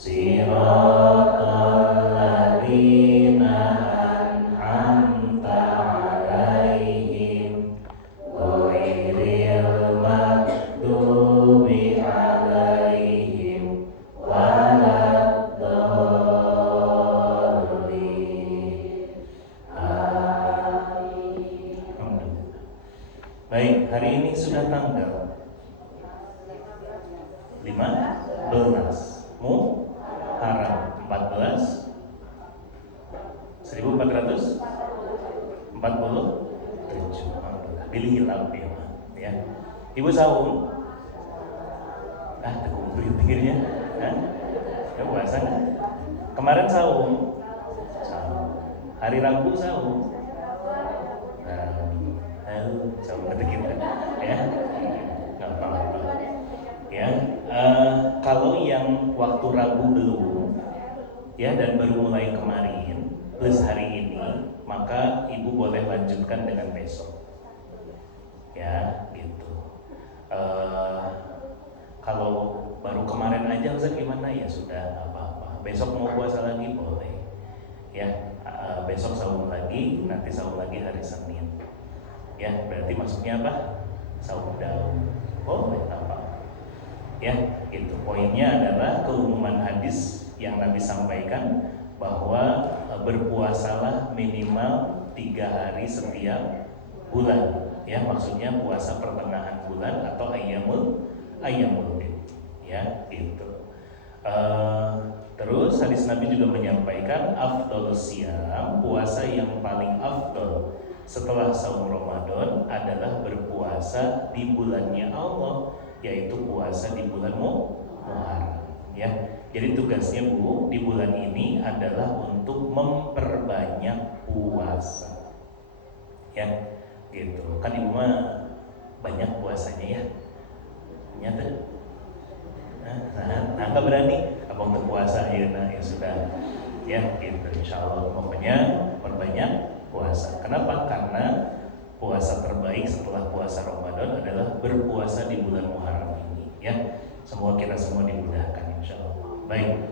Siratal ladzina an'amta 'alaihim ghairil maghdubi 'alaihim waladdallin. Amin. Baik, hari ini sudah tanggal 15 Muharram 1447. Pilih hilal ya. Ibu saum? Terkumpul pikirnya. Ya puasa kan? Kemarin saum. Hari Rabu saum. Saum ketekin kan? Ya. Enggak apa-apa. Ya, kalau yang waktu Rabu belum, ya dan baru mulai kemarin plus hari ini, maka ibu boleh lanjutkan dengan besok. Ya, gitu. Kalau baru kemarin aja Ustaz gimana ya sudah apa-apa. Besok mau puasa lagi boleh. Ya, besok saum lagi, nanti saum lagi hari Senin. Ya, berarti maksudnya apa? Saum daun. Boleh apa? Ya, itu poinnya adalah keumuman hadis yang Nabi sampaikan bahwa berpuasalah minimal 3 hari setiap bulan. Ya, maksudnya puasa pertengahan bulan atau ayyamul bid. Ya, itu. Terus hadis Nabi juga menyampaikan afdhalus siyam, puasa yang paling afdal setelah saum Ramadan adalah berpuasa di bulannya Allah, yaitu puasa di bulan Muharram. Ya, jadi tugasnya Bu di bulan ini adalah untuk memperbanyak puasa. Ya, gitu. Kan ibu mah banyak puasanya ya. Nyata. Nah, nggak berani apa untuk puasa ya, ya sudah. Ya, gitu. Insyaallah pokoknya perbanyak puasa. Kenapa? Karena puasa terbaik setelah puasa Ramadan adalah berpuasa di bulan Muharram ini. Ya, semoga kita semua dimudahkan insyaallah. Baik,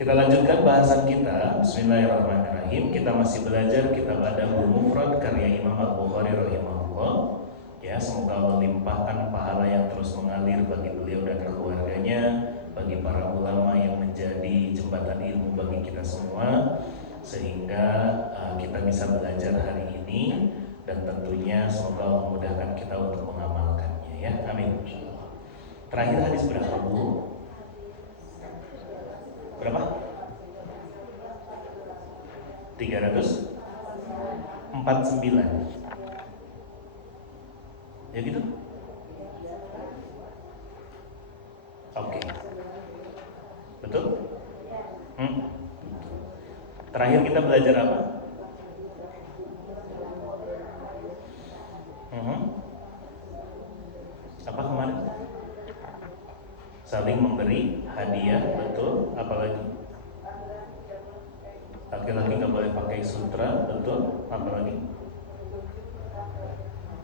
kita lanjutkan bahasan kita. Bismillahirrahmanirrahim. Kita masih belajar kitab Adabul Mufrad karya Imam Al-Bukhari rahimahullah. Ya, semoga Allah limpahkan pahala yang terus mengalir bagi beliau dan keluarganya, bagi para ulama yang menjadi jembatan ilmu bagi kita semua, sehingga kita bisa belajar hari ini, dan tentunya semoga Allah memudahkan kita untuk mengamalkannya ya. Amin. Terakhir hadis berapa Bu? Berapa? 349. Ya gitu? Oke. Betul? Terakhir kita belajar apa? Apa kemarin? Saling memberi hadiah, betul. Apalagi? Laki-laki nggak boleh pakai sutra, betul. Apalagi?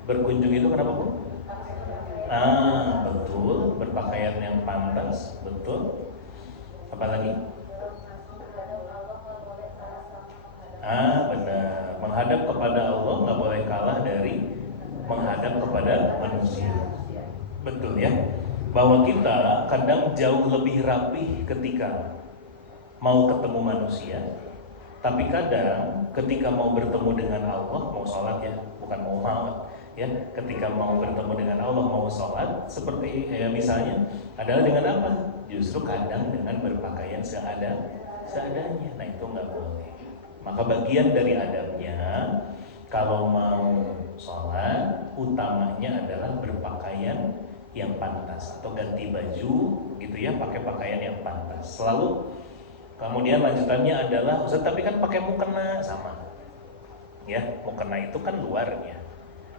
Berkunjung itu kenapa Bu? Betul. Berpakaian yang pantas, betul. Apalagi? Benar. Menghadap kepada Allah nggak boleh kalah dari menghadap kepada manusia. Betul ya. Bahwa kita kadang jauh lebih rapih ketika mau ketemu manusia, tapi kadang ketika mau bertemu dengan Allah, mau sholat ya, bukan mau ya, ketika mau bertemu dengan Allah, mau sholat, seperti misalnya adalah dengan apa? Justru kadang dengan berpakaian seadanya. Nah itu nggak boleh. Maka bagian dari adabnya, kalau mau sholat, utamanya adalah berpakaian yang pantas atau ganti baju gitu ya, pakai pakaian yang pantas selalu. Kemudian lanjutannya adalah Ustaz, tapi kan pakai mukena sama ya, mukena itu kan luarnya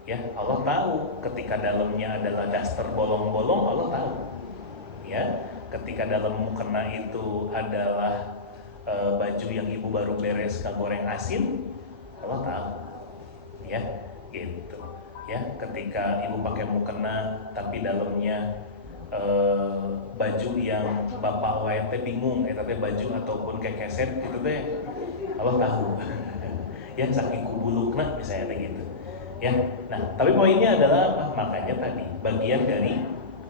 ya, Allah tahu ketika dalamnya adalah daster bolong-bolong, Allah tahu ya, ketika dalam mukena itu adalah baju yang ibu baru beres goreng asin, Allah tahu ya, gitu ya. Ketika ibu pakai mukena tapi dalamnya baju yang bapak wae teh bingung eta teh baju ataupun kayak keset itu teh Allah tahu. Ya saking kubulukna misalnya gitu. Ya. Nah, tapi poinnya adalah apa? Makanya tadi bagian dari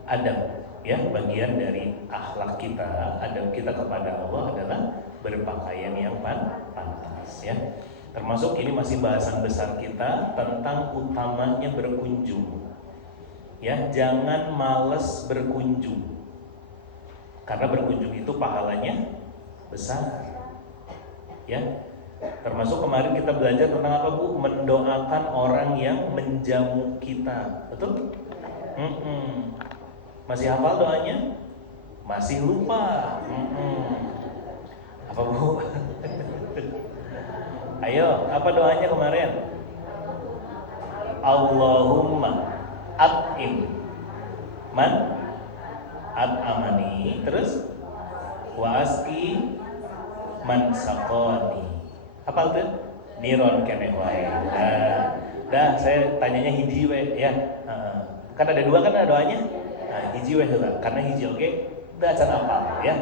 adab, ya, bagian dari akhlak kita, adab kita kepada Allah adalah berpakaian yang pantas, ya. Termasuk ini masih bahasan besar kita tentang utamanya berkunjung. Ya, jangan males berkunjung. Karena berkunjung itu pahalanya besar. Ya. Termasuk kemarin kita belajar tentang apa, Bu? Mendoakan orang yang menjamu kita. Betul? Masih hafal doanya? Masih lupa? Apa, Bu? Ayo, apa doanya kemarin? Allahumma at'im man at'amani, terus wa asqi man saqani. Apa tuh? Niron keneh wae. Dah saya tanyanya hiji we ya. Kan ada dua kan ada doanya. Nah, hiji we heula. Karena hiji oke, da can apal ya.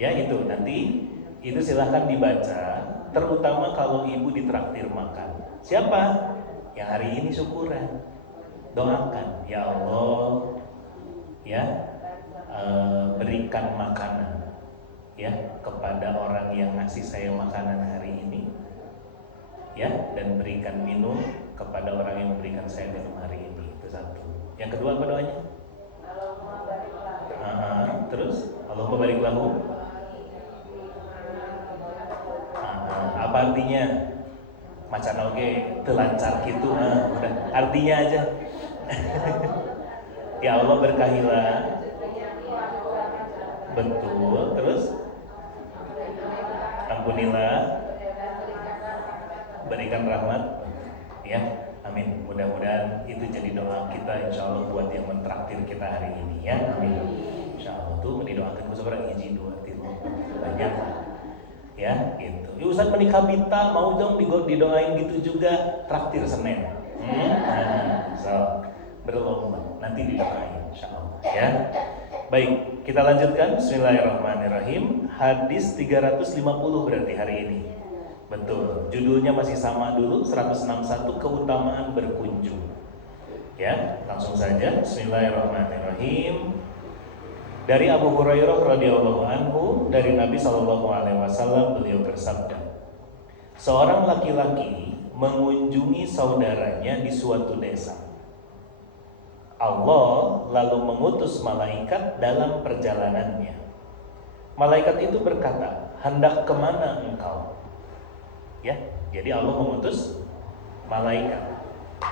Ya itu nanti itu silahkan dibaca, terutama kalau ibu ditraktir makan. Siapa? Yang hari ini syukuran. Doakan, ya Allah, ya berikan makanan, ya, kepada orang yang ngasih saya makanan hari ini, ya, dan berikan minum kepada orang yang memberikan saya minum hari ini. Itu satu. Yang kedua apa doanya? Terus Allahumma barik lahu. Apa artinya? Macan oge telancar gitu, udah artinya aja. Ya Allah berkahilah. Betul. Terus ampunilah, berikan rahmat, ya, amin. Mudah-mudahan itu jadi doa kita, insya Allah, buat yang mentraktir kita hari ini, ya, amin. Insya Allah tuh didoakan seorang hiji dua tilu banyak, ya, gitu. Ya, Ustaz menikah minta mau dong didoain gitu juga, traktir Senin. So berlomba nanti didoain, insya Allah, ya. Baik, kita lanjutkan. Bismillahirrahmanirrahim. Hadis 350 berarti hari ini. Betul, judulnya masih sama dulu, 161 keutamaan berkunjung. Ya, langsung saja. Bismillahirrahmanirrahim. Dari Abu Hurairah radhiyallahu anhu, dari Nabi SAW, beliau bersabda, seorang laki-laki mengunjungi saudaranya di suatu desa. Allah lalu mengutus malaikat dalam perjalanannya. Malaikat itu berkata, hendak kemana engkau? Ya, jadi Allah mengutus malaikat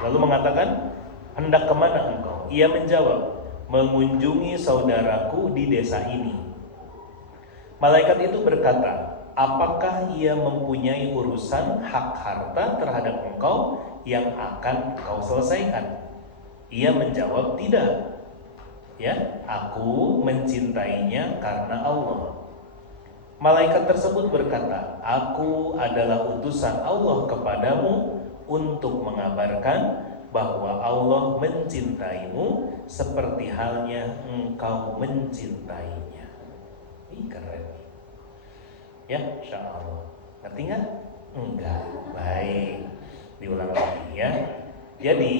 lalu mengatakan, hendak kemana engkau? Ia menjawab, mengunjungi saudaraku di desa ini. Malaikat itu berkata, apakah ia mempunyai urusan hak harta terhadap engkau yang akan kau selesaikan? Ia menjawab, tidak. Ya, aku mencintainya karena Allah. Malaikat tersebut berkata, aku adalah utusan Allah kepadamu untuk mengabarkan bahwa Allah mencintaimu seperti halnya engkau mencintainya. Ini keren. Ya, insya Allah. Ngerti nggak? Enggak. Baik. Diulang lagi ya. Jadi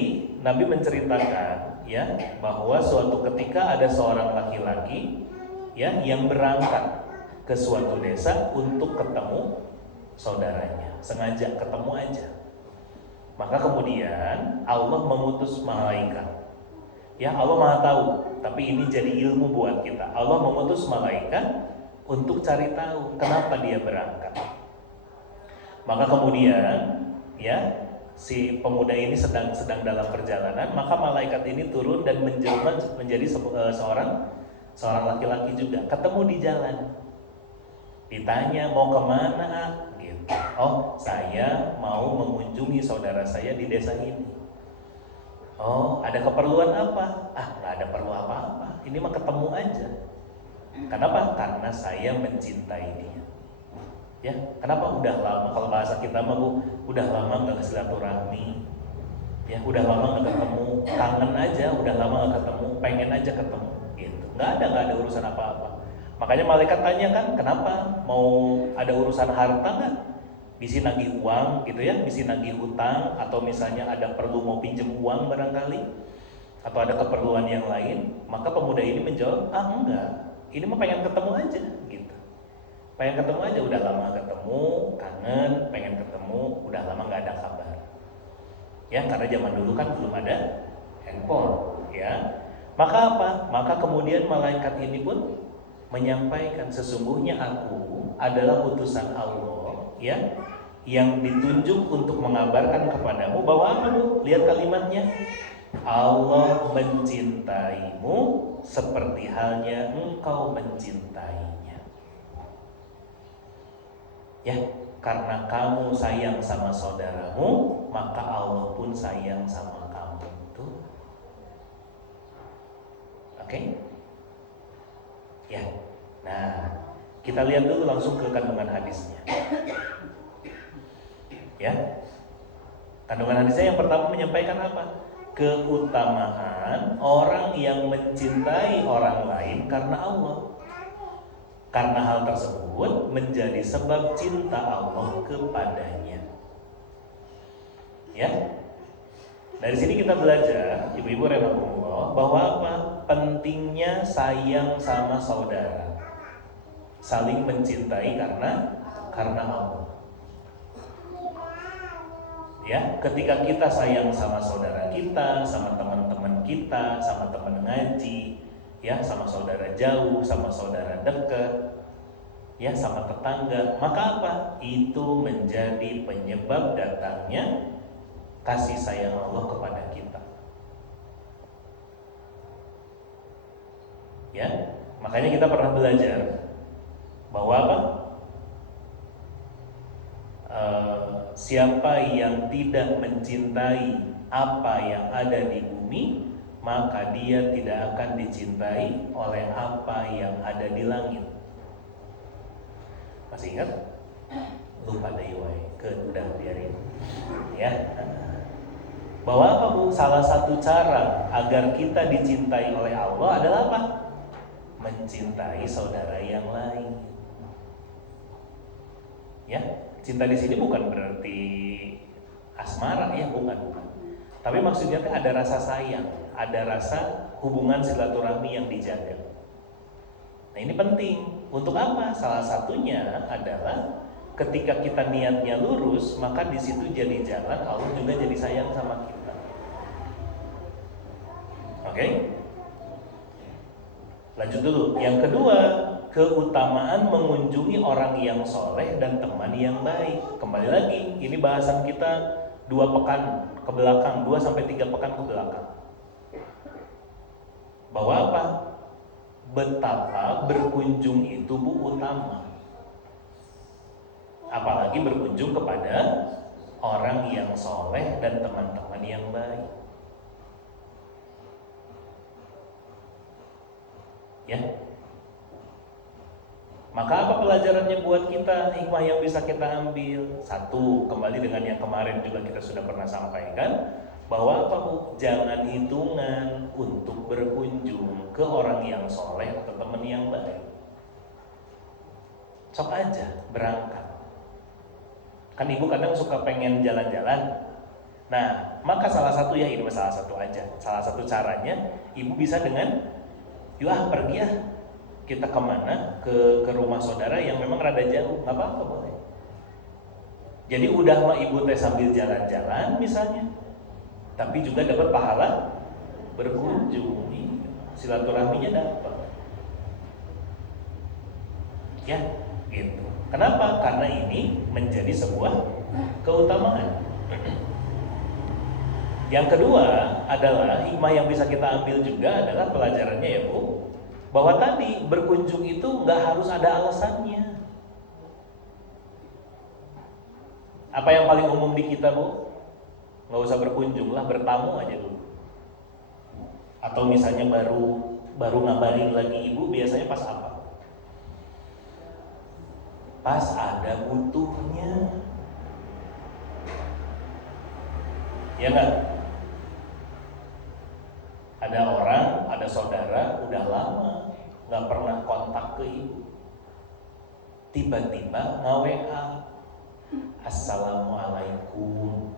Nabi menceritakan, ya, bahwa suatu ketika ada seorang laki-laki, ya, yang berangkat ke suatu desa untuk ketemu saudaranya, sengaja ketemu aja. Maka kemudian Allah mengutus malaikat. Ya, Allah Maha tahu, tapi ini jadi ilmu buat kita. Allah mengutus malaikat untuk cari tahu kenapa dia berangkat. Maka kemudian, ya, si pemuda ini sedang dalam perjalanan, maka malaikat ini turun dan menjelma menjadi seorang laki-laki juga. Ketemu di jalan, ditanya mau kemana, gitu. Oh, saya mau mengunjungi saudara saya di desa ini. Oh, ada keperluan apa? Nggak ada perlu apa-apa. Ini mah ketemu aja. Kenapa? Karena saya mencintai dia. Ya, kenapa? Udah lama, kalau bahasa kita mah, Bu, udah lama nggak silaturahmi. Ya, udah lama nggak ketemu, kangen aja, udah lama nggak ketemu, pengen aja ketemu. nggak ada urusan apa-apa. Makanya malaikat tanya kan, kenapa? Mau ada urusan harta nggak? Bisa nagih uang gitu ya, bisa nagih hutang, atau misalnya ada perlu mau pinjem uang barangkali, atau ada keperluan yang lain. Maka pemuda ini menjawab, enggak, ini mah pengen ketemu aja gitu. Pengen ketemu aja, udah lama ketemu, kangen, pengen ketemu, udah lama nggak ada kabar. Ya, karena zaman dulu kan belum ada handphone, ya. Maka apa? Maka kemudian malaikat ini pun menyampaikan, sesungguhnya aku adalah utusan Allah, ya, yang ditunjuk untuk mengabarkan kepadamu bahwa apa, Bu? Lihat kalimatnya. Allah mencintaimu seperti halnya engkau mencintainya. Ya, karena kamu sayang sama saudaramu, maka Allah pun sayang sama kamu. Tuh. Oke? Ya. Nah, kita lihat dulu langsung ke kandungan hadisnya. Ya. Kandungan hadisnya yang pertama menyampaikan apa? Keutamaan orang yang mencintai orang lain karena Allah. Karena hal tersebut menjadi sebab cinta Allah kepadanya. Ya. Dari sini kita belajar, ibu-ibu rahimakumullah, bahwa apa? Pentingnya sayang sama saudara. Saling mencintai karena Allah. Ya, ketika kita sayang sama saudara kita, sama teman-teman kita, sama teman ngaji, ya, sama saudara jauh, sama saudara dekat, ya, sama tetangga, maka apa? Itu menjadi penyebab datangnya kasih sayang Allah kepada kita. Ya, makanya kita pernah belajar bahwa apa? Siapa yang tidak mencintai apa yang ada di bumi, maka dia tidak akan dicintai oleh apa yang ada di langit. Masih ingat? Lupa deh, udah biarin. Ya. Bahwa apa, Bu? Salah satu cara agar kita dicintai oleh Allah adalah apa? Mencintai saudara yang lain. Ya. Cinta di sini bukan berarti asmara, ya, bukan. Tapi maksudnya ada rasa sayang, ada rasa hubungan silaturahmi yang dijaga. Nah, ini penting. Untuk apa? Salah satunya adalah ketika kita niatnya lurus, maka di situ jadi jalan Allah juga jadi sayang sama kita. Oke? Lanjut dulu. Yang kedua, keutamaan mengunjungi orang yang soleh dan teman yang baik. Kembali lagi, ini bahasan kita 2 pekan ke belakang, 2-3 pekan ke belakang. Bahwa apa? Betapa berkunjung itu, Bu, utama. Apalagi berkunjung kepada orang yang soleh dan teman-teman yang baik. Ya. Maka apa pelajarannya buat kita, hikmah yang bisa kita ambil? Satu, kembali dengan yang kemarin juga kita sudah pernah sampaikan, bahwa apa, Bu? Jangan hitungan untuk berkunjung ke orang yang soleh atau teman yang baik. Sok aja berangkat. Kan ibu kadang suka pengen jalan-jalan. Nah, maka salah satu, ya ini salah satu aja, salah satu caranya ibu bisa dengan, yuk pergi ya, kita kemana, ke rumah saudara yang memang rada jauh, nggak apa-apa, boleh. Jadi udah mah ibu teh sambil jalan-jalan misalnya, tapi juga dapat pahala berkunjung, silaturahminya dapat. Ya, gitu. Kenapa? Karena ini menjadi sebuah keutamaan. Yang kedua adalah hikmah yang bisa kita ambil juga adalah pelajarannya, ya, Bu, bahwa tadi berkunjung itu nggak harus ada alasannya. Apa yang paling umum di kita, Bu? Nggak usah berkunjung lah, bertamu aja dulu. Atau misalnya baru ngabarin lagi ibu, biasanya pas apa? Pas ada butuhnya. Ya nggak? Ada orang, ada saudara udah lama nggak pernah kontak ke ibu. Tiba-tiba nge-WA, Assalamualaikum,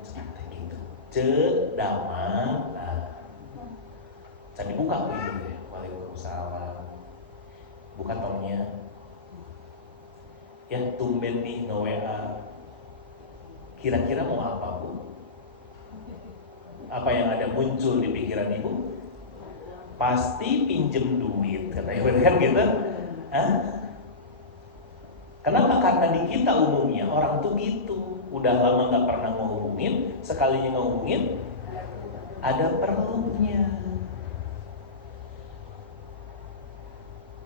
gitu. Cedamang, nah, jadi buka ibu ya, Waalaikumsalam. Buka tongnya. Ya tumben nih nge-WA. Kira-kira mau apa bu? Apa yang ada muncul di pikiran ibu? Pasti pinjem duit, katanya kan gitu. Hah? Kenapa? Karena di kita umumnya orang tuh gitu. Udah lama gak pernah ngehubungin, sekalinya ngehubungin ada perlunya.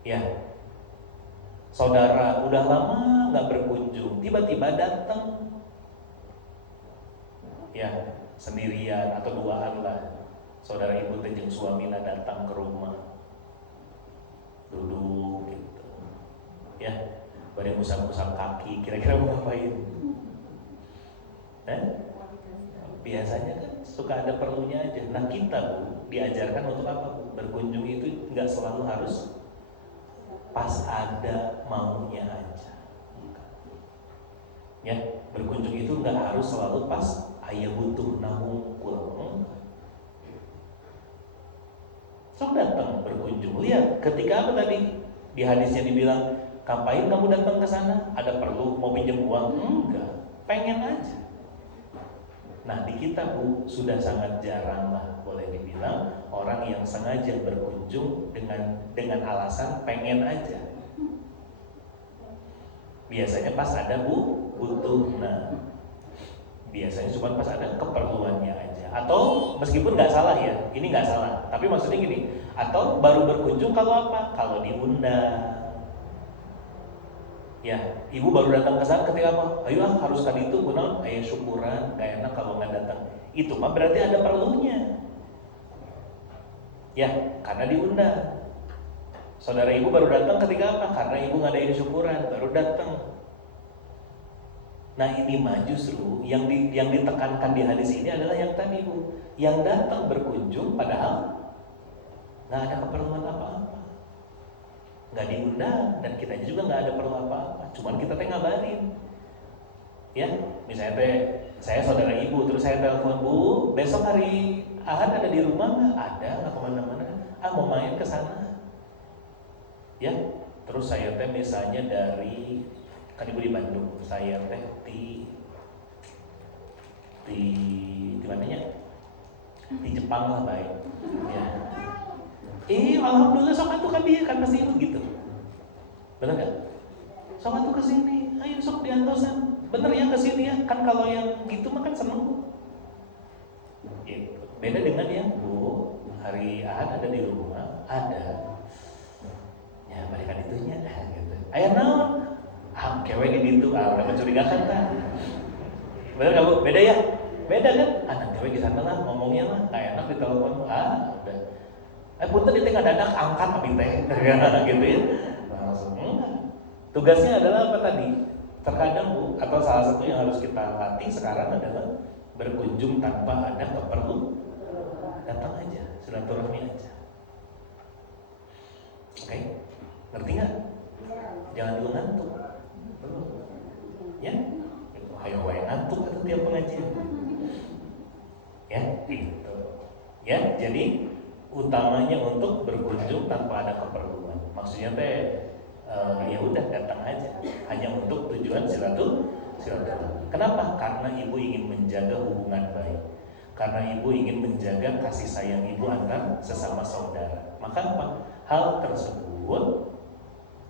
Ya, saudara udah lama gak berkunjung, tiba-tiba datang. Ya, sendirian atau duaan lah. Saudara ibu jeung suamina datang ke rumah, duduk gitu. Ya, bari musam-musam kaki, kira-kira mau ngapain? Biasanya kan suka ada perlunya aja. Nah kita bu, diajarkan untuk apa bu? Berkunjung itu nggak selalu harus pas ada maunya aja. Ya, berkunjung itu nggak harus selalu pas ayah butuh nahungkul. Sok datang berkunjung. Lihat, ketika apa tadi di hadisnya dibilang, ngapain kamu datang ke sana? Ada perlu mau pinjam uang? Enggak, pengen aja. Nah di kita bu sudah sangat jarang lah boleh dibilang orang yang sengaja berkunjung dengan alasan pengen aja. Biasanya pas ada bu butuh, nah biasanya cuma pas ada keperluannya aja. Atau meskipun nggak salah ya, ini nggak salah, tapi maksudnya gini, atau baru berkunjung kalau apa? Kalau diundang. Ya, ibu baru datang ke sana ketika apa? Ayo harus tadi itu kunaon? Ayo syukuran, gak enak kalau nggak datang. Itu mah berarti ada perlunya. Ya, karena diundang. Saudara ibu baru datang ketika apa? Karena ibu ngadain syukuran, baru datang. Nah ini mah justru yang ditekankan di hadis ini adalah yang tadi bu, yang datang berkunjung padahal nggak ada keperluan apa-apa, nggak diundang dan kitanya juga nggak ada perlu apa-apa, cuman kita teh ngabarin. Ya, misalnya teh saya saudara ibu, terus saya telepon bu, besok hari Ahad ada di rumah nggak? Ada, nggak kemana-mana. Mau main ke sana. Ya, terus saya teh misalnya dari kan ibu di Bandung, saya teh di mananya? Di Jepang lah baik. Ya. Alhamdulillah sok atuh kan dia kan pasti ibu gitu. Benar kan? Sok atuh kesini, ayo sok diantosan. Bener ya kesini ya. Kan kalau yang gitu mah kan seneng. Gitu. Beda dengan yang bu hari Ahad ada di rumah, ada. Ya balikan itunya, gitu. Ayo naon? Kewe di itu, udah mencurigakan kan? Bener nggak bu? Beda ya? Beda kan? Anak kewe di sana lah, ngomongnya lah, kayak enak di telepon. Udah. Punten itu nggak dadak angkat abis teh, gitu ya. Langsung enggak. Tugasnya adalah apa tadi? Terkadang bu, atau salah satu yang harus kita latih sekarang adalah berkunjung tanpa ada keperluan. Datang aja, silaturahmi aja. Oke, ngerti nggak? Jangan dulu ngantuk. Ya, itu hayo wae ngantuk atau tiap pengajian. Ya, gitu. Ya, jadi utamanya untuk berkunjung tanpa ada keperluan. Maksudnya teh ya udah datang aja, hanya untuk tujuan silaturahmi. Kenapa? Karena ibu ingin menjaga hubungan baik. Karena ibu ingin menjaga kasih sayang ibu antar sesama saudara. Maka apa? Hal tersebut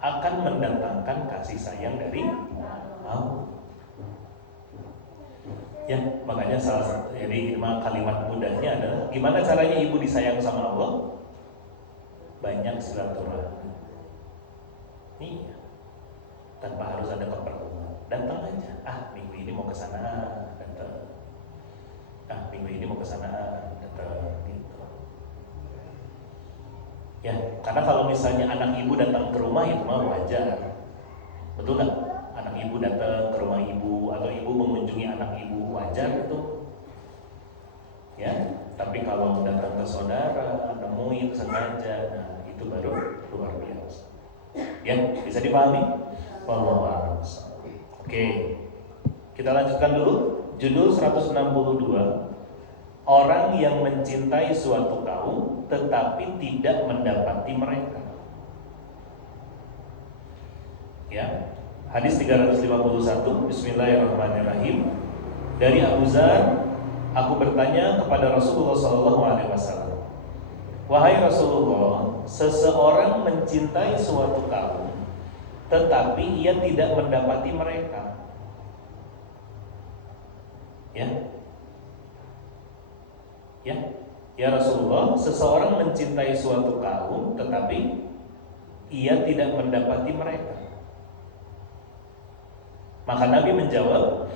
akan mendatangkan kasih sayang dari Allah. Ya, makanya salah satu jadi kalimat mudahnya adalah gimana caranya ibu disayang sama Allah? Banyak silaturahmi. Iya. Tanpa harus ada keperluan. Datang aja. Minggu ini mau ke sana, datang. Minggu ini mau ke sana, datang gitu. Ya, karena kalau misalnya anak ibu datang ke rumah itu mah wajar. Betul nggak? Anak ibu datang ke rumah ibu atau ibu mengunjungi anak ibu wajar itu. Ya, tapi kalau datang ke saudara, nemuin sengaja, nah itu baru luar biasa. Ya, bisa dipahami? Wallahu a'lam. Oke. Kita lanjutkan dulu. Judul 162. Orang yang mencintai suatu kaum tetapi tidak mendapati mereka. Ya. Hadis 351. Bismillahirrahmanirrahim. Dari Abu Dzar, aku bertanya kepada Rasulullah SAW, wahai Rasulullah, seseorang mencintai suatu kaum tetapi ia tidak mendapati mereka. Ya Rasulullah, seseorang mencintai suatu kaum tetapi ia tidak mendapati mereka. Maka Nabi menjawab,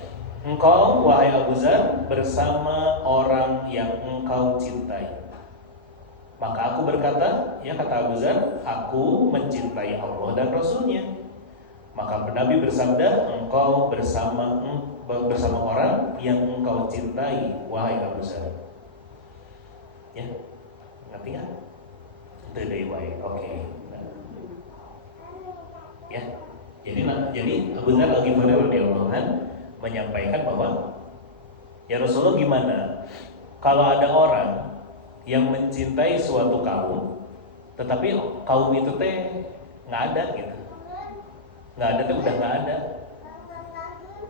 engkau wahai Abu Dzar bersama orang yang engkau cintai. Maka aku berkata, ya kata Abu Dzar, aku mencintai Allah dan Rasulnya. Maka Nabi bersabda, engkau bersama orang yang engkau cintai, wahai Abu Dzar. Ya, ngerti nggak? Itu dari wae. Oke. Ya, jadi Abu Dzar Al-Ghifari radhiyallahu anhu menyampaikan bahwa, ya Rasulullah, gimana kalau ada orang yang mencintai suatu kaum, tetapi kaum itu teh nggak ada gitu, nggak ada teh udah nggak ada.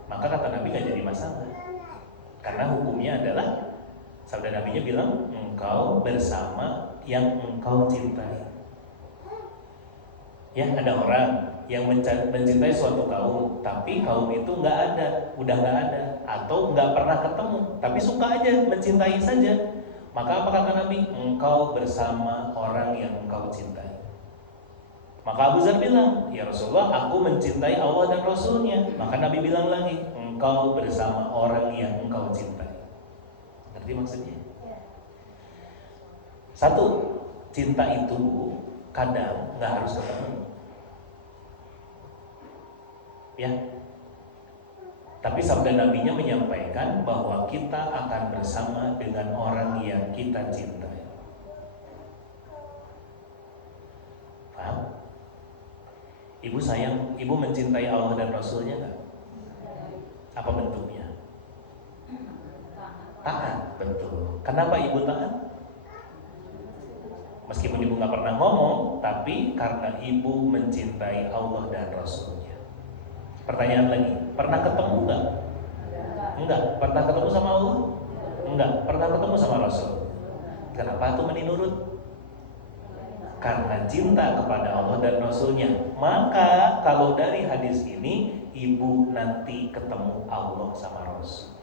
Maka kata Nabi nggak jadi masalah, karena hukumnya adalah sabda Nabinya bilang, engkau bersama yang engkau cintai. Ya, ada orang yang mencintai suatu kaum, tapi kaum itu nggak ada, udah nggak ada, atau nggak pernah ketemu, tapi suka aja, mencintai saja. Maka apa kata Nabi? Engkau bersama orang yang engkau cintai. Maka Abu Dzar bilang, ya Rasulullah, aku mencintai Allah dan Rasulnya. Maka Nabi bilang lagi, engkau bersama orang yang engkau cintai. Ngerti maksudnya? Satu, cinta itu kadang nggak harus ketemu. Ya. Tapi sabda Nabinya menyampaikan bahwa kita akan bersama dengan orang yang kita cintai. Paham? Ibu sayang, ibu mencintai Allah dan Rasulnya nggak? Apa bentuknya? Taat, betul. Kenapa ibu taat? Meskipun ibu nggak pernah ngomong, tapi karena ibu mencintai Allah dan Rasulnya. Pertanyaan lagi, pernah ketemu nggak? Enggak. Pernah ketemu sama Allah? Enggak. Pernah ketemu sama Rasul? Kenapa tuh menurut? Karena cinta kepada Allah dan Rasulnya. Maka kalau dari hadis ini, ibu nanti ketemu Allah sama Rasul.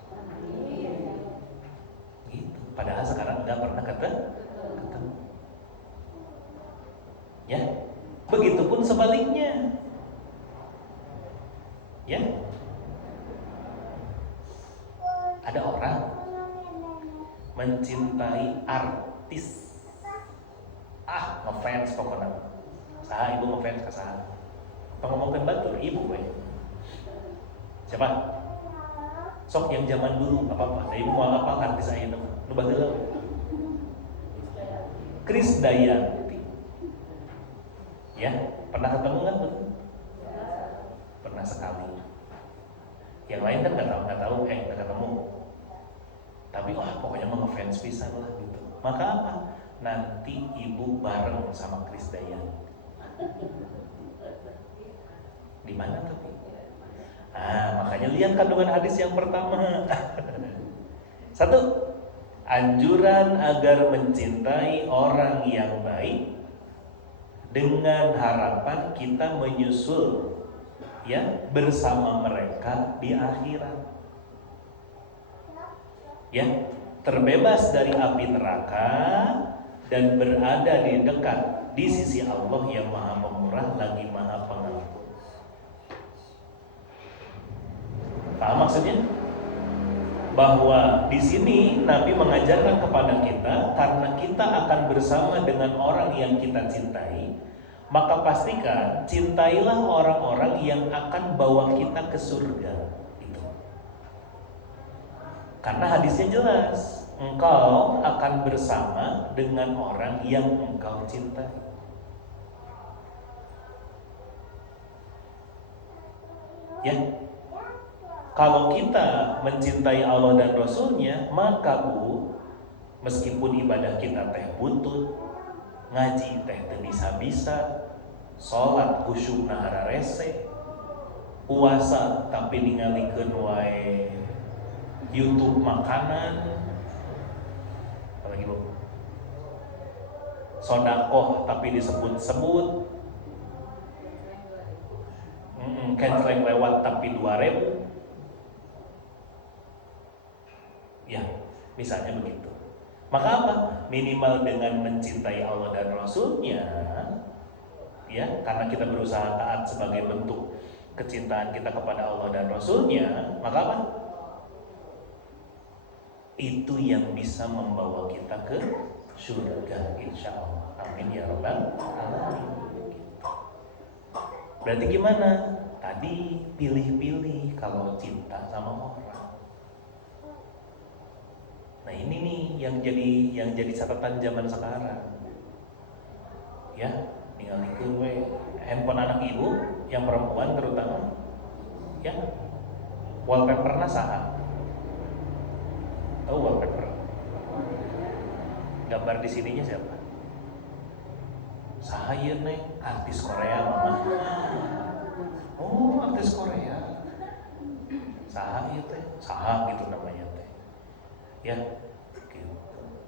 Gitu. Padahal sekarang enggak pernah ketemu. Ya. Begitupun sebaliknya. Ya. Ada orang mencintai artis, ngefans pokoknya. Saha ibu ngefans ke saha? Pengomongkan batur ibu we. Siapa? Sok yang zaman dulu apa-apa. Da ibu mau apa artis ayeuna mah? Nu baheula. Krisdayanti. Ya, pernah ketemu kan? Pernah sekali. Yang lain kan nggak tahu, nggak ketemu. Tapi pokoknya mah ngefans pisan lah gitu. Maka apa? Nanti ibu bareng sama Krisdayanti. Di mana tapi? Makanya lihat kandungan hadis yang pertama. Satu, anjuran agar mencintai orang yang baik dengan harapan kita menyusul bersama mereka di akhirat. Ya, terbebas dari api neraka dan berada di dekat di sisi Allah yang Maha Pemurah lagi Maha Pengampun. Paham maksudnya? Bahwa di sini Nabi mengajarkan kepada kita, karena kita akan bersama dengan orang yang kita cintai, maka pastikan cintailah orang-orang yang akan bawa kita ke surga. Itu. Karena hadisnya jelas, engkau akan bersama dengan orang yang engkau cintai. Ya, kalau kita mencintai Allah dan Rasulnya, maka Bu, meskipun ibadah kita teh butut, ngaji teh teu bisa-bisa, sholat khusyuk nahara rese, puasa tapi ningalikeun wae YouTube makanan, apalagi Bu, sodakoh tapi disebut-sebut, kenceleng lewat tapi 2000, ya misalnya begitu. Maka apa? Minimal dengan mencintai Allah dan Rasulnya, ya, karena kita berusaha taat sebagai bentuk kecintaan kita kepada Allah dan Rasulnya, maka apa? Itu yang bisa membawa kita ke surga, insya Allah. Amin ya rabbal alamin. Berarti gimana? Tadi pilih-pilih kalau cinta sama orang. Nah ini nih yang jadi catatan zaman sekarang. Ya, ningalikeun we handphone anak ibu yang perempuan terutama, ya, wallpaperna saha? Tahu wallpaper? Gambar di sininya siapa? Saha ieu neng? Artis Korea mama. Oh, artis Korea. Saha ieu teh? Saha gitu namanya teh. Ya, gitu.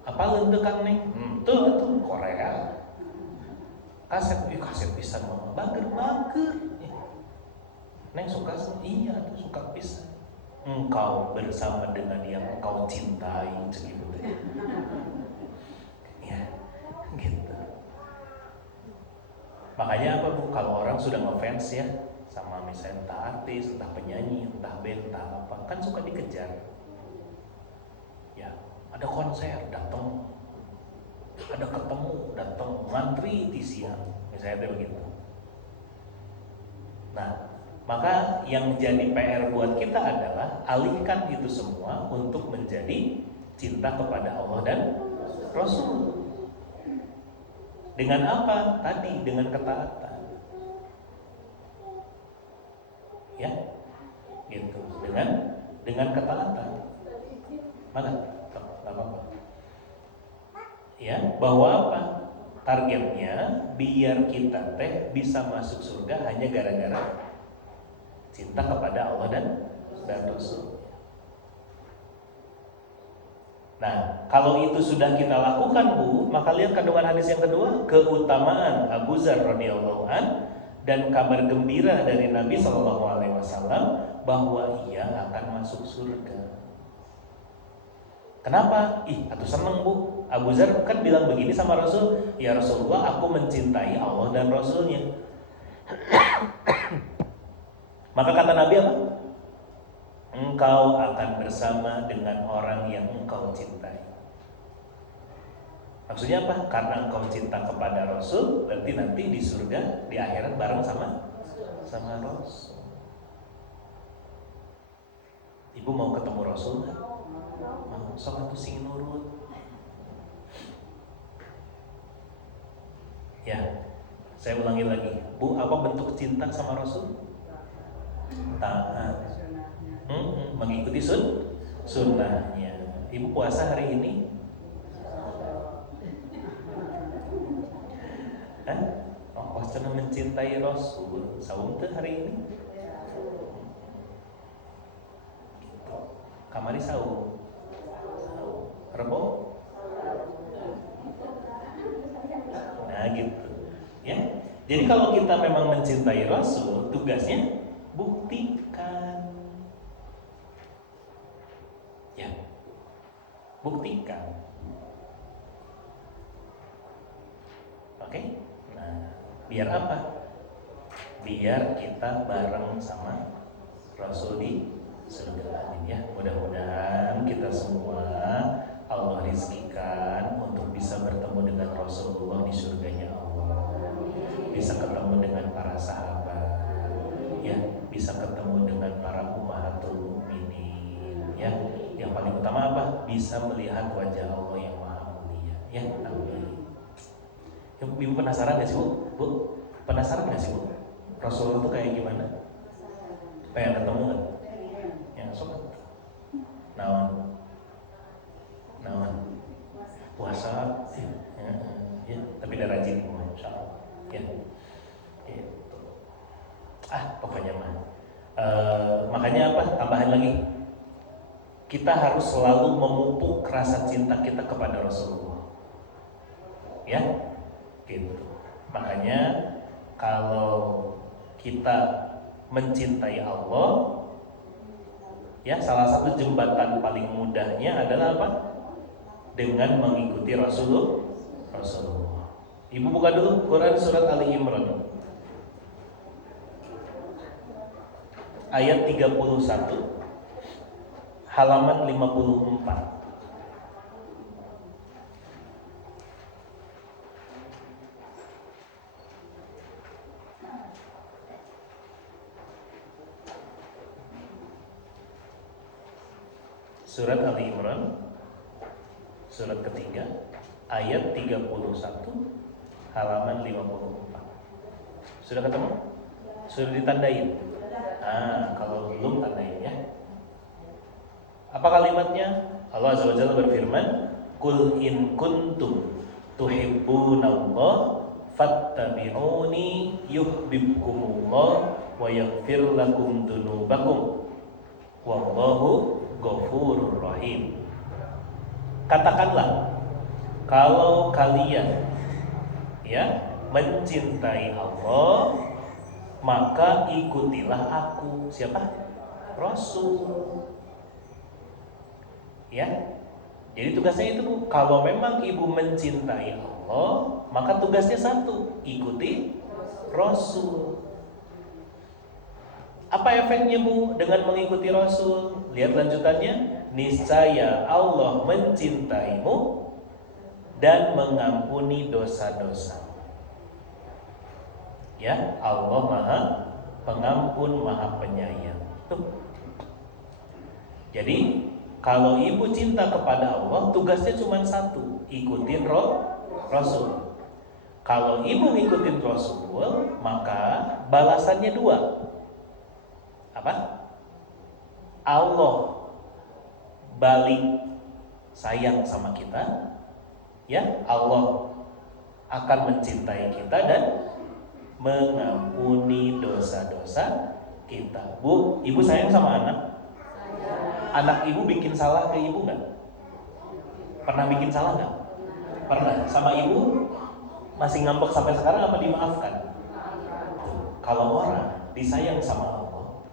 Apa leunteuk Kang neng? Tuh Korea. Kaset pisan mama. Bager. Neng suka? Iya, tuh suka pisan. Engkau bersama dengan yang engkau cintai, gitu deh. Ya, gitu. Makanya apa Bu? Kalau orang sudah ngefans ya sama misalnya entah artis, entah penyanyi, entah band, entah apa, kan suka dikejar. Ya, ada konser datang, ada ketemu datang, ngantri di siang, misalnya begitu. Nah, maka yang jadi PR buat kita adalah alihkan itu semua untuk menjadi cinta kepada Allah dan Rasul. Dengan apa? Tadi dengan ketaatan. Ya, gitu. Dengan ketaatan. Mana? Enggak apa-apa. Ya, bahwa apa? Targetnya biar kita teh bisa masuk surga hanya gara-gara cinta kepada Allah dan Rasul. Nah, kalau itu sudah kita lakukan Bu, maka lihat kandungan hadis yang kedua, keutamaan Abu Dzar radhiyallahu an dan kabar gembira dari Nabi SAW bahwa ia akan masuk surga. Kenapa? Atuh seneng Bu. Abu Dzar kan bilang begini sama Rasul, ya Rasulullah, aku mencintai Allah dan Rasulnya. Maka kata Nabi apa? Engkau akan bersama dengan orang yang engkau cintai. Maksudnya apa? Karena engkau cinta kepada Rasul, berarti nanti di surga, di akhirat bareng sama Rasul. Ibu mau ketemu Rasul nggak? Mau, sok atuh sing nurut. Ya, saya ulangi lagi. Bu, apa bentuk cinta sama Rasul? Taat. Mengikuti sunnahnya. Ibu puasa hari ini? Oh, karena mencintai Rasul. Saum tuh hari ini? Kamari saum. Rebo? Nah gitu. Ya. Jadi kalau kita memang mencintai Rasul, tugasnya buktikan. Ya, buktikan. Oke? Nah, biar apa? Biar kita bareng sama Rasul di surga. Ya, mudah-mudahan kita semua Allah rizkikan untuk bisa bertemu dengan Rasulullah di surganya Allah. Bisa ketemu dengan para sahabat, ya, bisa ketemu dengan para ummahatul mukminin, ya. Yang paling utama apa? Bisa melihat wajah Allah yang maha mulia, ya. Amin. Ibu penasaran gak sih Bu? Penasaran gak sih Bu? Rasulullah itu kayak gimana? Pengen ketemu kan? Yang sok naon puasa ya, tapi udah rajin insya Allah ya gitu. Pokoknya mah makanya apa, tambahan lagi, kita harus selalu memupuk rasa cinta kita kepada Rasulullah ya gitu. Makanya kalau kita mencintai Allah ya, salah satu jembatan paling mudahnya adalah apa? Dengan mengikuti Rasulullah. Ibu buka dulu Quran surat Ali Imran ayat 31 halaman 54. Surat Ali Imran surat ketiga ayat 31 halaman 54. Sudah ketemu? Sudah ditandain? Kalau belum tandain ya. Apa kalimatnya? Allah Azza wa Jalla berfirman, "Qul in kuntum tuhibbunallah fattabi'uni yuhibbukumullah wa yaghfir lakum dzunubakum wallahu ghafurur rahim." Katakanlah, kalau kalian ya mencintai Allah, maka ikutilah aku. Siapa? Rasul. Ya. Jadi tugasnya itu, Bu. Kalau memang ibu mencintai Allah, maka tugasnya satu, ikuti Rasul. Apa efeknya, Bu, dengan mengikuti Rasul? Lihat lanjutannya. Niscaya Allah mencintaimu dan mengampuni dosa-dosa. Ya, Allah Maha Pengampun, Maha Penyayang. Tuh. Jadi, kalau ibu cinta kepada Allah, tugasnya cuma satu, ikutin Rasul. Kalau ibu ngikutin Rasul, maka balasannya dua. Apa? Allah balik sayang sama kita, ya, Allah akan mencintai kita dan mengampuni dosa-dosa kita. Bu, ibu sayang sama anak? Anak ibu bikin salah ke ibu nggak? Pernah bikin salah nggak? Pernah. Sama ibu masih ngambek sampai sekarang apa dimaafkan? Kalau orang disayang sama Allah,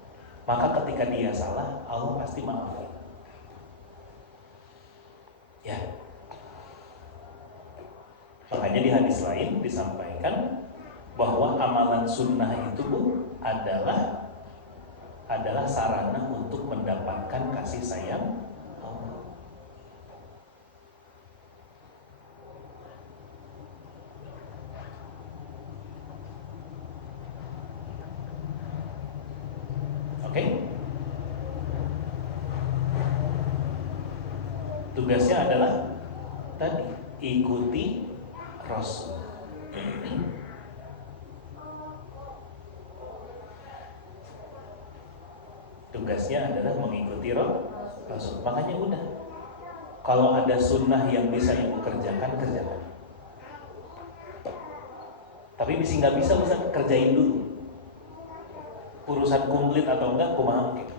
maka ketika dia salah, Allah pasti maafkan. Ya. Makanya di hadis lain disampaikan bahwa amalan sunnah itu, Bu, adalah sarana untuk mendapatkan kasih sayang Allah. Oke? Tugasnya adalah tadi, ikuti Rasul. Tugasnya adalah mengikuti Rasul. Makanya udah, kalau ada sunnah yang bisa ibu kerjakan, kerjakan. Tapi nggak bisa Ustaz, kerjain dulu. Urusan kumplit atau enggak, kumaha gitu.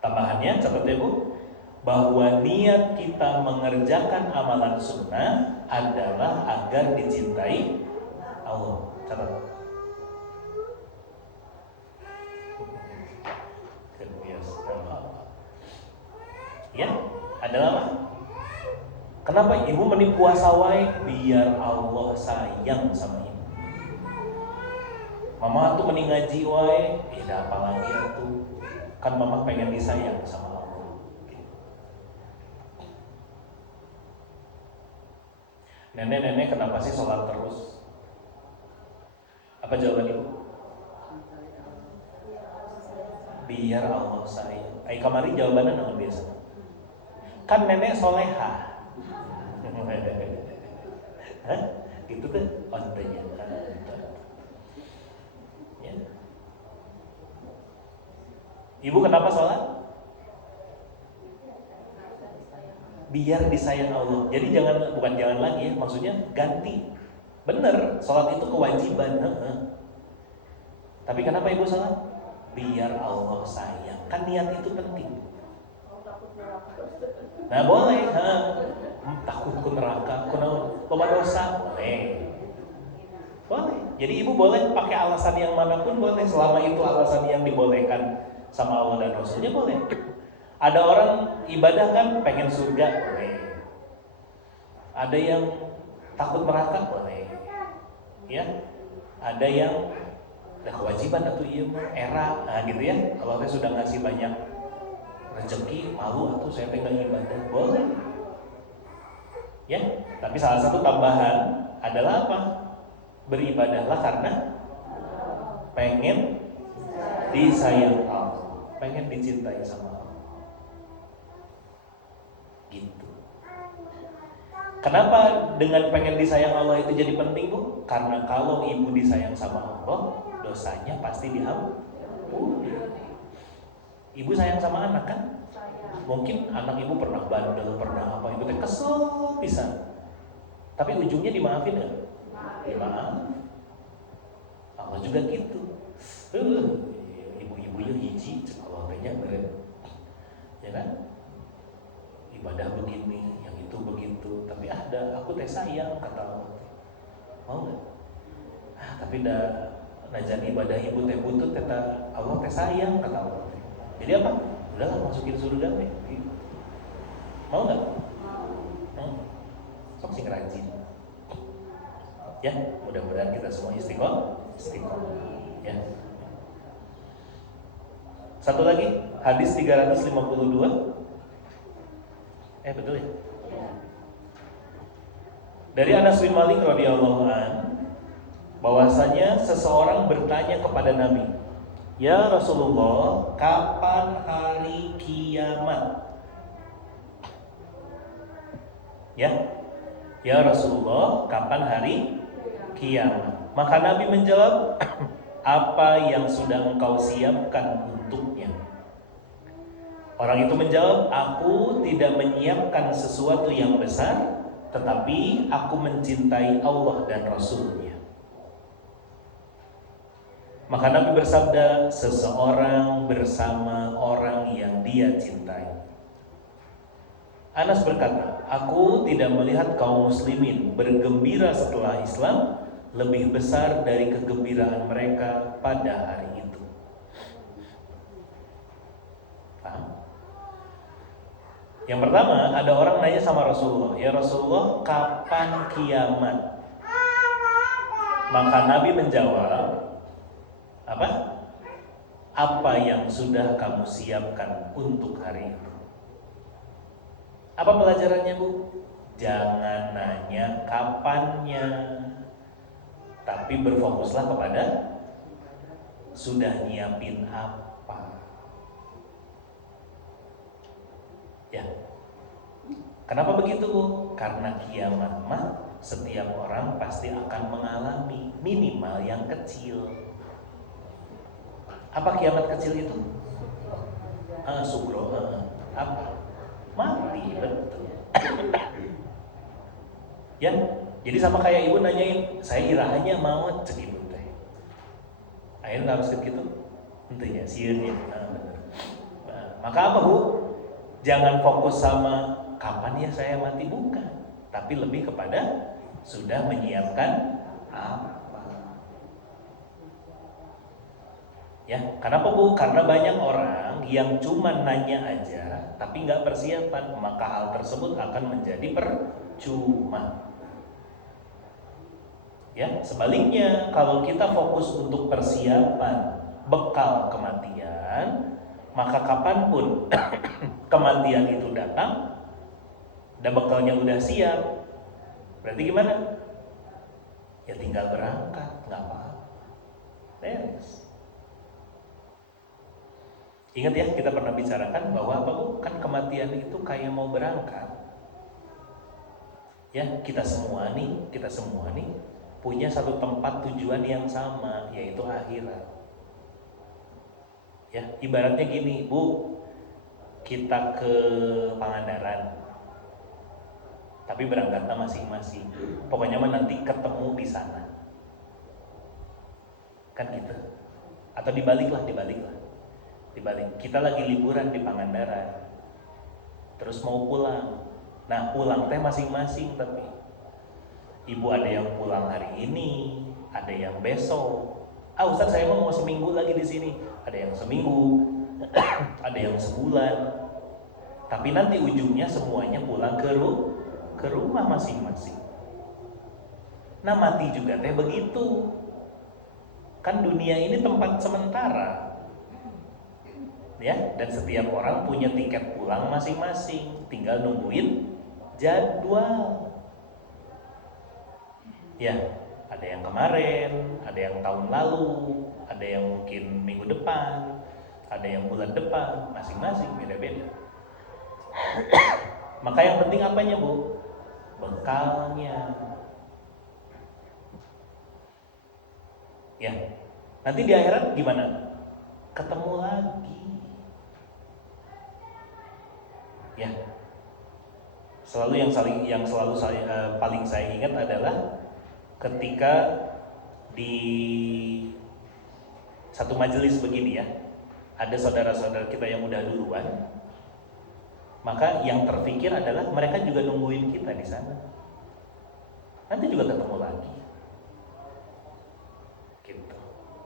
Tambahannya, catat ya Bu, bahwa niat kita mengerjakan amalan sunnah adalah agar dicintai Allah. Catat. Ya, adalah apa? Kenapa ibu mending puasa wae? Biar Allah sayang sama ibu. Mama tuh mending ngaji wae, beda apalagi tuh. Kan mama pengen disayang sama Allah. Nenek-nenek kenapa sih sholat terus? Apa jawaban ibu? Biar Allah sayang. Kamari jawabannya dengan biasa. Kan nenek soleha. Itu tuh ontenya. Ya. Ibu kenapa sholat? Biar disayang Allah. Jadi bukan jangan lagi ya, maksudnya ganti. Bener, sholat itu kewajiban. Tapi kenapa ibu sholat? Biar Allah sayang. Kan niat itu penting. Nah boleh, takut ke neraka, loba dosa, boleh. Jadi ibu boleh pakai alasan yang manapun boleh, selama itu alasan yang dibolehkan sama Allah dan Rasulnya boleh. Ada orang ibadah kan pengen surga, boleh. Ada yang takut neraka, boleh. Ya, ada yang kewajiban atau era, gitu ya. Kalau saya sudah ngasih banyak rezeki, malu atau saya pengen ibadah, boleh. Ya, tapi salah satu tambahan adalah apa? Beribadahlah karena pengen disayang Allah, pengen dicintai sama Allah. Gitu. Kenapa dengan pengen disayang Allah itu jadi penting, Bu? Karena kalau ibu disayang sama Allah, dosanya pasti diampuni. Ibu sayang sama anak kan? Mungkin anak ibu pernah bandel, pernah apa, ibu teh kesel pisan. Tapi ujungnya dimaafin nggak? Dimaafin. Allah juga gitu. Ibu-ibu yang hiji, Allah tanya beren. Ya kan? Ibadah begini, yang itu begitu. Tapi ada, aku teh sayang kata Allah. Mau nggak? Tapi dah najan ibadah ibu teh butut kata Allah teh sayang kata Allah. Jadi apa? Udahlah masukin surga nih. Mau nggak? Sok sing rajin. Ya, mudah-mudahan kita semua istiqomah. Ya. Satu lagi, hadis 352. Betul ya? Dari Anas bin Malik radhiyallahu an, bahwasanya seseorang bertanya kepada Nabi, "Ya Rasulullah, kapan hari kiamat?" Ya Rasulullah, kapan hari kiamat? Maka Nabi menjawab, "Apa yang sudah engkau siapkan untuknya?" Orang itu menjawab, "Aku tidak menyiapkan sesuatu yang besar, tetapi aku mencintai Allah dan Rasul-Nya." Maka Nabi bersabda, "Seseorang bersama orang yang dia cintai." Anas berkata, "Aku tidak melihat kaum muslimin bergembira setelah Islam lebih besar dari kegembiraan mereka pada hari itu." Paham? Yang pertama, ada orang nanya sama Rasulullah, "Ya Rasulullah, kapan kiamat?" Maka Nabi menjawab, apa? "Apa yang sudah kamu siapkan untuk hari itu?" Apa pelajarannya, Bu? Jangan nanya kapannya, tapi berfokuslah kepada sudah nyiapin apa. Ya. Kenapa begitu, Bu? Karena kiamat mah setiap orang pasti akan mengalami, minimal yang kecil. Apa kiamat kecil itu? Sugro. Apa? Mati, betul. Ya, jadi sama kayak ibu nanyain, "Saya irahanya mau cek ibu teh." Akhirnya harus gitu. Tentunya, sieun ya. Maka apa, Bu? Jangan fokus sama kapan ya saya mati, bukan, tapi lebih kepada sudah menyiapkan apa. Ya, kenapa, Bu? Karena banyak orang yang cuma nanya aja tapi nggak persiapan, maka hal tersebut akan menjadi percuma. Ya, sebaliknya kalau kita fokus untuk persiapan bekal kematian, maka kapanpun kematian itu datang, dan bekalnya udah siap, berarti gimana? Ya tinggal berangkat, nggak apa-apa, beres. Ingat ya, kita pernah bicarakan bahwa apa, Bu? Kan kematian itu kayak mau berangkat. Ya, kita semua nih punya satu tempat tujuan yang sama, yaitu akhirat. Ya, ibaratnya gini, Bu, kita ke Pangandaran, tapi berangkatnya masing-masing. Pokoknya mah nanti ketemu di sana. Kan gitu. Atau dibalik lah. Dibalik. Kita lagi liburan di Pangandaran. Terus mau pulang. Nah, pulang teh masing-masing tapi. Ibu ada yang pulang hari ini, ada yang besok. Ustaz saya mau seminggu lagi di sini. Ada yang seminggu, ada yang sebulan. Tapi nanti ujungnya semuanya pulang ke rumah masing-masing. Nah, mati juga teh begitu. Kan dunia ini tempat sementara. Ya, dan setiap orang punya tiket pulang masing-masing, tinggal nungguin jadwal. Ya, ada yang kemarin, ada yang tahun lalu, ada yang mungkin minggu depan, ada yang bulan depan, masing-masing beda-beda. Maka yang penting apanya, Bu? Bekalnya. Ya, nanti di akhirat gimana? Ketemu lagi. Ya, yang selalu saya paling saya ingat adalah ketika di satu majelis begini ya, ada saudara-saudara kita yang udah duluan, maka yang terpikir adalah mereka juga nungguin kita di sana. Nanti juga ketemu lagi. Gitu.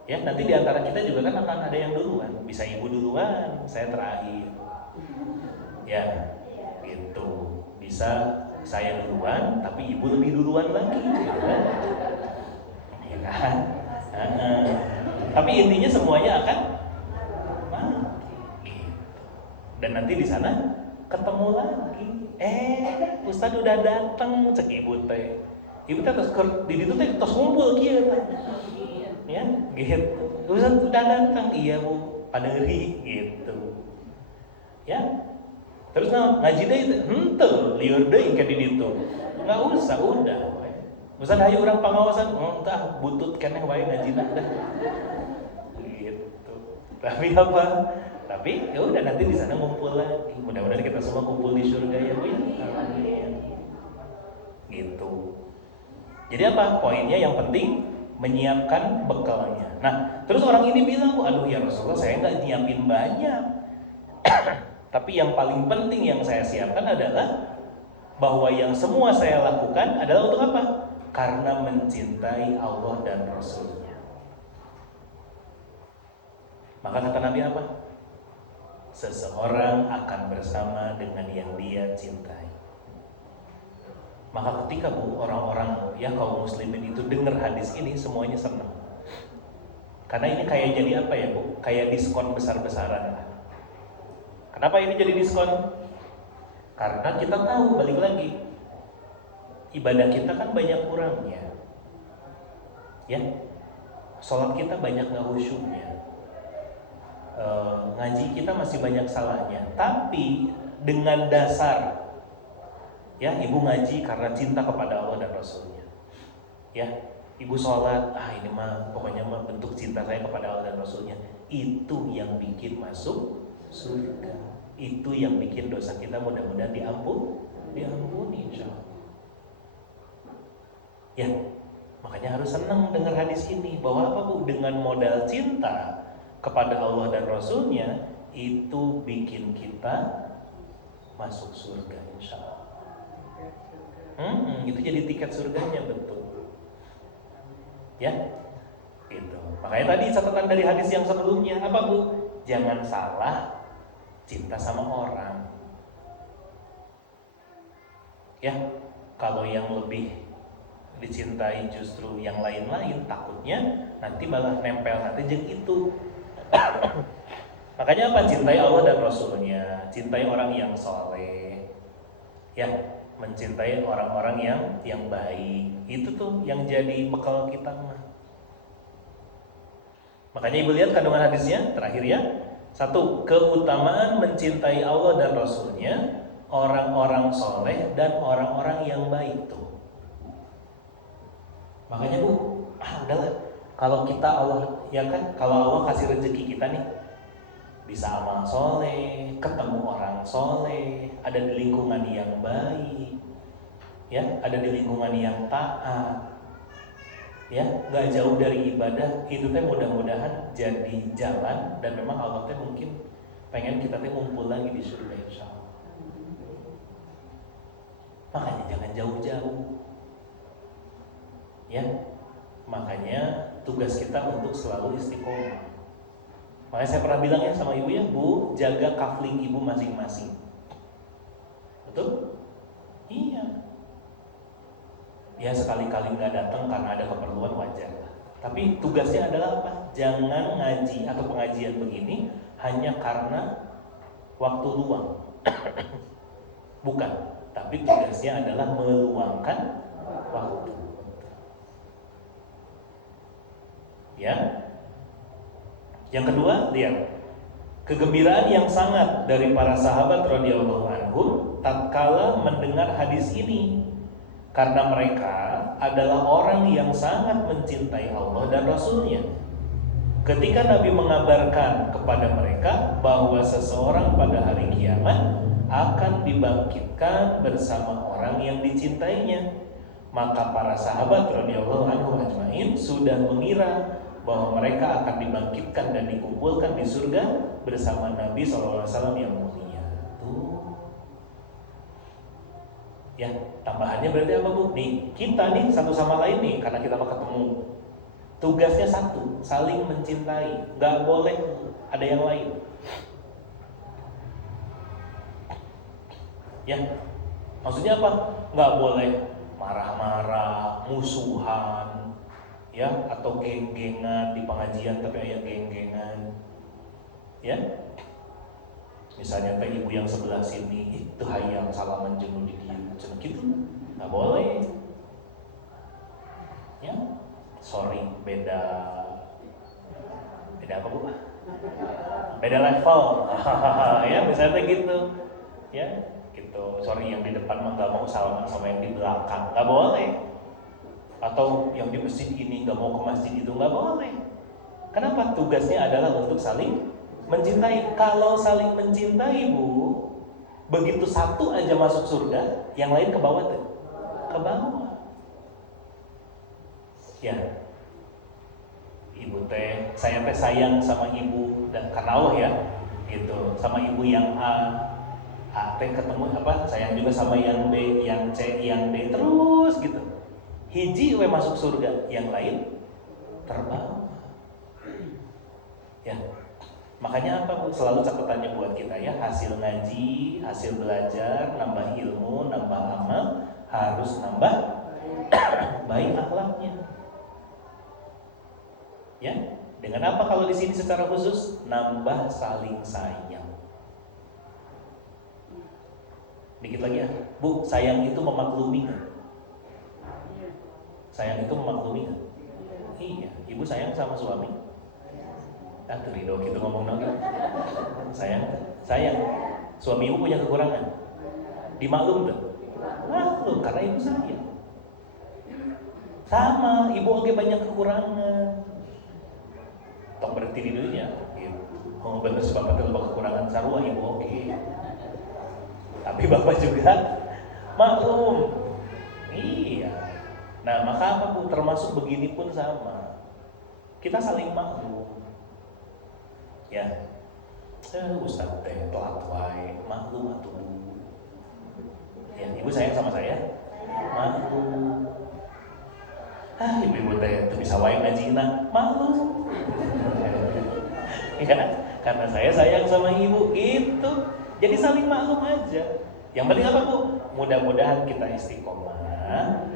Ya, nanti di antara kita juga kan akan ada yang duluan. Bisa ibu duluan, saya terakhir. Ya, gitu. Bisa saya duluan, tapi ibu lebih duluan lagi. Gitu kan? Ya kan? Tapi intinya semuanya akan mati. Dan nanti di sana ketemu lagi. Ustadz udah datang, cek ibu teh. Ibu teh terus di situ teh terus kumpul kieu teh. Ya, gitu. Ustadz udah datang, iya Bu, paderi gitu. Ya. Terus ngaji deui teh, henteu lieur deui ke di ditu. Enggak usah, udah. Ustadz hayu urang pangawasan, entah butut keneh wae ngajina dah. Gitu. Tapi apa? Tapi ya udah nanti di sana ngumpul lagi. Mudah-mudahan kita semua kumpul di surga ya Bu. Amin. Gitu. Jadi apa? Poinnya yang penting menyiapkan bekalnya. Nah, terus orang ini bilang, aduh ya Rasulullah saya nggak nyiapin banyak. Tapi yang paling penting yang saya siapkan adalah bahwa yang semua saya lakukan adalah untuk apa? Karena mencintai Allah dan Rasulnya. Maka kata Nabi apa? Seseorang akan bersama dengan yang dia cintai. Maka ketika Bu, orang-orang ya kaum muslimin itu dengar hadis ini semuanya senang. Karena ini kayak jadi apa ya Bu? Kayak diskon besar-besaran lah. Kenapa ini jadi diskon? Karena kita tahu, balik lagi, ibadah kita kan banyak kurangnya. Ya, sholat kita banyak nggak khusyuknya. Ngaji kita masih banyak salahnya. Tapi dengan dasar ya, ibu ngaji karena cinta kepada Allah dan Rasulnya. Ya, ibu sholat, ini mah pokoknya mah bentuk cinta saya kepada Allah dan Rasulnya. Itu yang bikin masuk surga. Itu yang bikin dosa kita mudah-mudahan diampuni insyaallah. Ya, makanya harus senang dengar hadis ini bahwa apa Bu? Dengan modal cinta kepada Allah dan Rasulnya itu bikin kita masuk surga insyaallah. Itu jadi tiket surganya betul. Ya, gitu. Makanya tadi catatan dari hadis yang sebelumnya apa Bu? Jangan salah cinta sama orang. Ya, kalau yang lebih dicintai justru yang lain-lain, takutnya nanti malah nempel nanti jeung itu. Makanya apa? Cintai Allah dan Rasulnya, cintai orang yang soleh, ya, mencintai orang-orang yang baik. Itu tuh yang jadi bekal kita mah. Makanya ibu lihat kandungan hadisnya terakhir ya. 1, keutamaan mencintai Allah dan Rasulnya, orang-orang soleh dan orang-orang yang baik tuh. Makanya Bu, udahlah. Kalau kita Allah, ya kan, kalau Allah kasih rezeki kita nih, bisa amal soleh, ketemu orang soleh, ada di lingkungan yang baik, ya, ada di lingkungan yang taat, ya, nggak jauh dari ibadah. Itu teh mudah-mudahan jadi jalan, dan memang Allah teh mungkin pengen kita teh ngumpul lagi di surga insya Allah. Makanya jangan jauh-jauh, ya. Makanya tugas kita untuk selalu istiqomah. Makanya saya pernah bilang ya sama ibu, ya Bu, jaga kafling ibu masing-masing. Betul? Iya. Ya sekali-kali nggak datang karena ada keperluan, wajar. Tapi tugasnya adalah apa? Jangan ngaji atau pengajian begini hanya karena waktu luang. Bukan. Tapi tugasnya adalah meluangkan waktu. Ya. Yang kedua, lihat kegembiraan yang sangat dari para sahabat radhiyallahu anhum tatkala mendengar hadis ini, karena mereka adalah orang yang sangat mencintai Allah dan Rasul-Nya. Ketika Nabi mengabarkan kepada mereka bahwa seseorang pada hari kiamat akan dibangkitkan bersama orang yang dicintainya, maka para sahabat radhiyallahu anhum ajmain sudah mengira bahwa mereka akan dibangkitkan dan dikumpulkan di surga bersama Nabi SAW yang mulia. Tuh. Ya, tambahannya berarti apa Bu? Nih, kita nih satu sama lain nih, karena kita mau ketemu. Tugasnya satu, saling mencintai. Gak boleh ada yang lain. Ya, maksudnya apa? Gak boleh marah-marah, musuhan, ya, atau geng-gengan di pengajian tapi ayat geng-gengan, ya. Misalnya teh ibu yang sebelah sini itu hayang salaman jeung di dieu gitu, nggak boleh, ya. Sorry, beda apa Bu? Beda level, ya, misalnya gitu, ya, gitu. Sorry, yang di depan mah nggak mau salaman sama yang di belakang, nggak boleh. Atau yang di masjid ini nggak mau ke masjid itu, nggak boleh. Kenapa? Tugasnya adalah untuk saling mencintai. Kalau saling mencintai Bu, begitu satu aja masuk surga, yang lain ke bawah tuh, ke bawah. Ya, ibu teh, saya teh sayang sama ibu dan karena Allah ya, gitu. Sama ibu yang A teh ketemu apa? Sayang juga sama yang B, yang C, yang D, terus gitu. Hiji we masuk surga, yang lain terbang. Ya, makanya apa Bu? Selalu catatannya buat kita ya, hasil ngaji, hasil belajar, nambah ilmu, nambah amal, harus nambah baik akhlaknya. Ya, dengan apa kalau di sini secara khusus? Nambah saling sayang. Dikit lagi ya, Bu, sayang itu memaklumi kan? Sayang itu memaklumi kan? Iya, ibu sayang sama suami. Tuh Ridho gitu ngomong lagi. Sayang. Suami ibu punya kekurangan. Dimaklum tuh. Maklum karena ibu sayang. Sama, ibu oke banyak kekurangan. Tok berhenti di dunia. Gitu. Oh bener si bapak tuh kekurangan sarua ibu oke. Tapi bapak juga maklum. Iya. Nah maka apa Bu, termasuk begini pun sama, kita saling maklum. Ya, Ustaz teh telat wae, maklum atuh Bu. Ya, ibu sayang sama saya, maklum. Ibu teh itu bisa wae ngajina, maklum. Ya, karena saya sayang sama ibu gitu. Jadi saling maklum aja. Yang penting apa Bu? Mudah-mudahan kita istiqomah,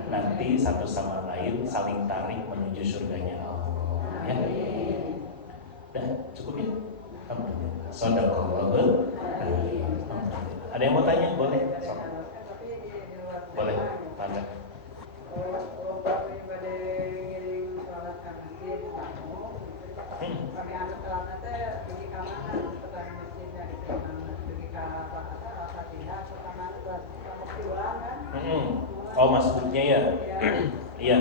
nanti satu sama lain saling tarik menuju surganya Allah. Ya. Dah, cukup ya? Alhamdulillah. Shadaqallahul adzim. Ada yang mau tanya? Boleh? Boleh. Mangga. Oh masbuknya ya. Iya.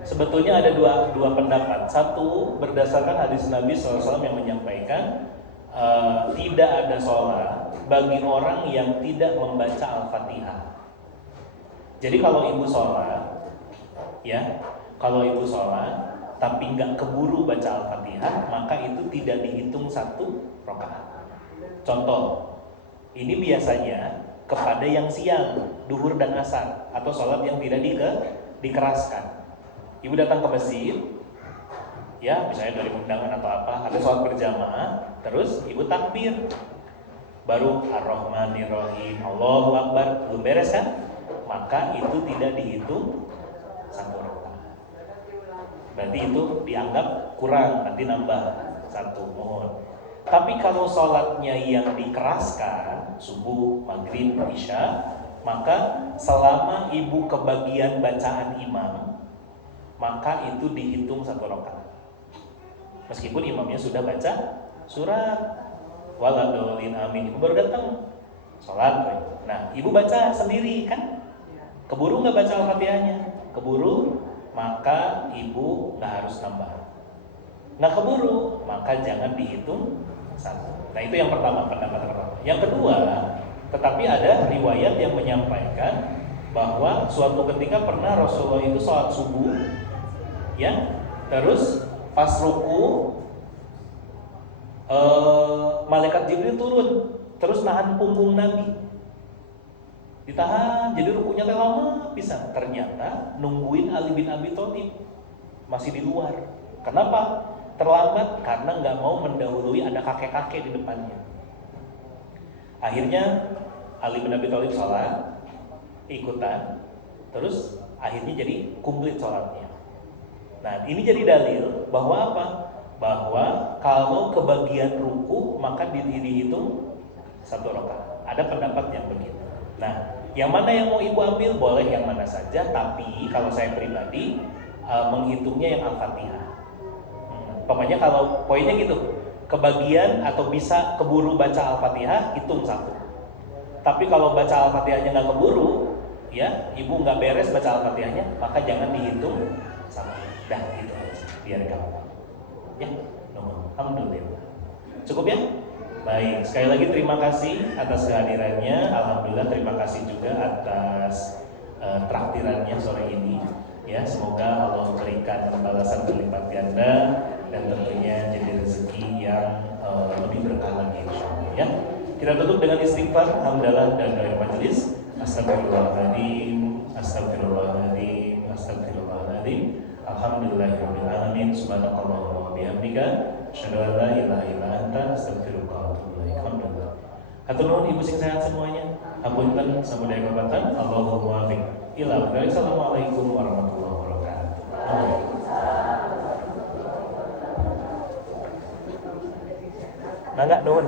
Sebetulnya ada dua pendapat. Satu berdasarkan hadis Nabi SAW yang menyampaikan tidak ada sholat bagi orang yang tidak membaca Al-Fatihah. Jadi kalau ibu sholat, ya, kalau ibu sholat tapi nggak keburu baca Al-Fatihah, maka itu tidak dihitung satu rakaat. Contoh, ini biasanya kepada yang siang, duhur dan asar, atau sholat yang tidak dikeraskan. Ibu datang ke masjid, ya, misalnya dari undangan atau apa, ada sholat berjamaah, terus ibu takbir, baru Ar-Rahmanir-Rahim, Allahu Akbar, belum beres kan? Maka itu tidak dihitung satu rakaat. Berarti itu dianggap kurang, nanti nambah satu, mohon. Tapi kalau sholatnya yang dikeraskan, subuh, maghrib, isya, maka selama ibu kebagian bacaan imam, maka itu dihitung satu rakaat. Meskipun imamnya sudah baca surat, waladolin amin, ibu baru datang sholat. Nah, ibu baca sendiri kan? Keburu nggak baca Al-Fatihahnya? Keburu, maka ibu nggak harus nambah. Nggak keburu, maka jangan dihitung satu. Nah, itu yang pertama, pendapat pertama. Yang kedua, tetapi ada riwayat yang menyampaikan bahwa suatu ketika pernah Rasulullah itu sholat subuh, ya, terus pas ruku, malaikat Jibril turun, terus nahan punggung Nabi. Ditahan, jadi rukunya lama bisa. Ternyata nungguin Ali bin Abi Thalib masih di luar. Kenapa? Terlambat karena nggak mau mendahului ada kakek-kakek di depannya. Akhirnya Ali bin Abi Thalib sholat ikutan, terus akhirnya jadi komplit sholatnya. Nah, ini jadi dalil bahwa apa? Bahwa kalau kebagian ruku maka dihitung satu rakaat. Ada pendapat yang begitu. Nah, yang mana yang mau ibu ambil boleh yang mana saja, tapi kalau saya pribadi menghitungnya yang Al-Fatihah. Pokoknya kalau poinnya gitu, kebagian atau bisa keburu baca Al-Fatihah hitung satu. Tapi kalau baca Al-Fatihahnya nggak keburu, ya ibu nggak beres baca Al-Fatihahnya, maka jangan dihitung satu. Dah gitu aja, biar gampang. Ya, alhamdulillah. Cukup ya? Baik, sekali lagi terima kasih atas kehadirannya. Alhamdulillah, terima kasih juga atas traktirannya sore ini. Ya, semoga Allah memberikan balasan berlipat ganda dan tentunya jadi rezeki yang lebih berkah lagi, insyaallah. Ya, kita tutup dengan istighfar, hamdalah dan doa majelis. Astagfirullahaladzim, astagfirullahaladzim, astagfirullahaladzim. Alhamdulillahirabbil alamin. Subhanakallahumma wa bihamdika, asyhadu an la ilaha illa anta, astaghfiruka wa atubu ilaik. Alhamdulillah. Hatur nuhun ibu sing sehat semuanya. Hapunten samudaya kabatan. Allahumma muwaffiq ila aqwamit. Assalamualaikum warahmatullahi wabarakatuh. Mangga nuhun.